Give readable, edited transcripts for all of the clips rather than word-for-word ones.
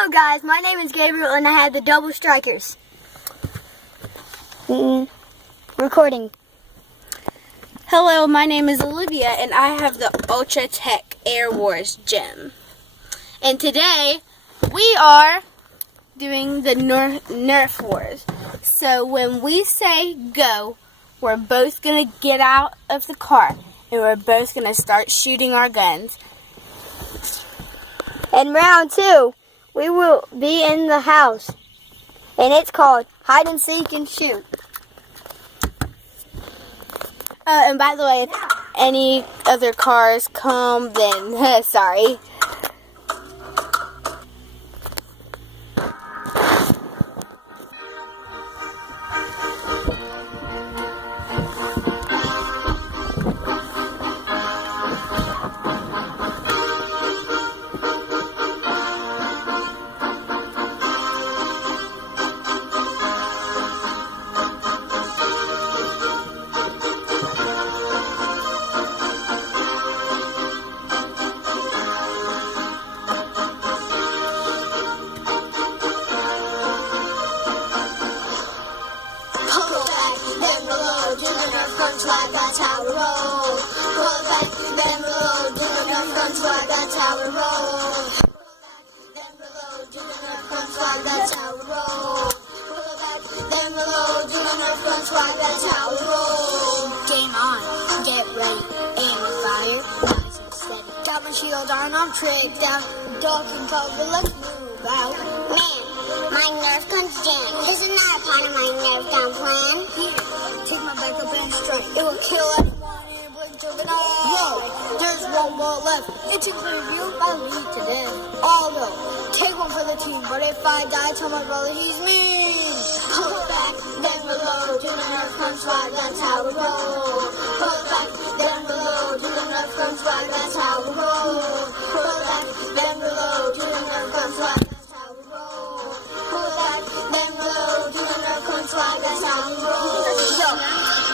Hello guys, my name is Gabriel and I have the double strikers. Recording. Hello, my name is Olivia and I have the Ultra Tech Air Wars gem. And today we are doing the Nerf Wars. So when we say go, we're both going to get out of the car and we're both going to start shooting our guns. And round 2, we will be in the house. And it's called hide and seek and shoot. And by the way, if any other cars come, then sorry. Swag, that's how we roll. Pull it back, then reload. Do the Nerf gun swag, that's how we roll. Pull it back, then reload. Do the Nerf gun swag, that's how we roll. Pull it back, then reload. Do the Nerf gun swag, that's how we roll. Game on, get ready, aim and fire, nice and steady. Got my shield on, I'm tricked out. Duck and cover, let's move out. Man, my Nerf gun's jammed. Isn't that a part of my Nerf gun plan? Here, take my back up and strike. It will kill anyone in a blink of an eye. Whoa, there's one more left. It's a clear view by me today. Although, take one for the team, but if I die, tell my brother he's mean. Pull it back, then reload. Do the Nerf gun swag, that's how we roll. Pull it back, then reload. Do the Nerf gun swag, that's how we roll. Pull it back, then reload. Do the Nerf gun swag, that's how we roll. Pull it back, then reload. Do the Nerf gun swag, that's how we roll. Yo,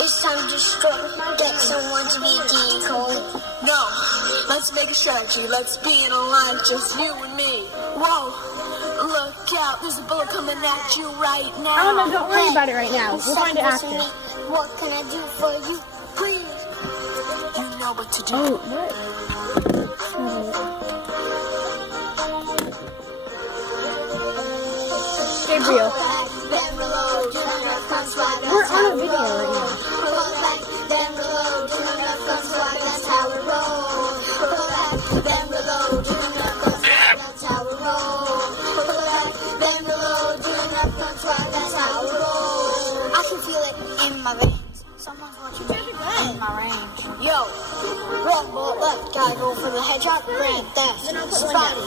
it's time to destroy. Get someone to be a decoy. No, let's make a strategy. Let's be in a line, just you and me. Whoa, look out, there's a bullet coming at you right now. Oh no, don't worry about it right now. We'll find it after. What can I do for you? Please. You know what to do. Oh, what? Gabriel, we're on a video right now. I can feel it in my veins. Someone's watching me in my range. Yo, wrong bullet left. Gotta go for the headshot. Great, that's spotty.